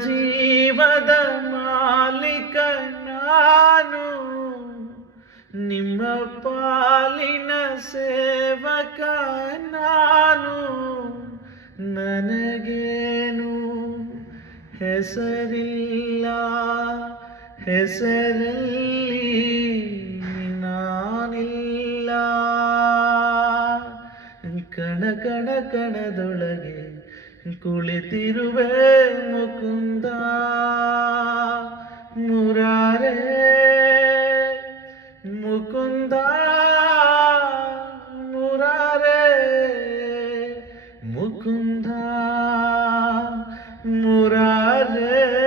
ಜೀವದ ಮಾಲೀಕ ನಾನು. ನಿಮ್ಮ ಪಾಲಿನ ಸೇವಕ ನಾನು. ನನಗೇನು ಹೆಸರಿಲ್ಲ ಹೆಸರಲ್ಲಿ ನಾನಿಲ್ಲ. ಕಣ ಕಣ ಕಣದೊಳಗೆ കുളിതിരുവേ മുകുന്ദ മുരാരേ മുകുന്ദ മുരാരേ മുകുന്ദ മുരാരേ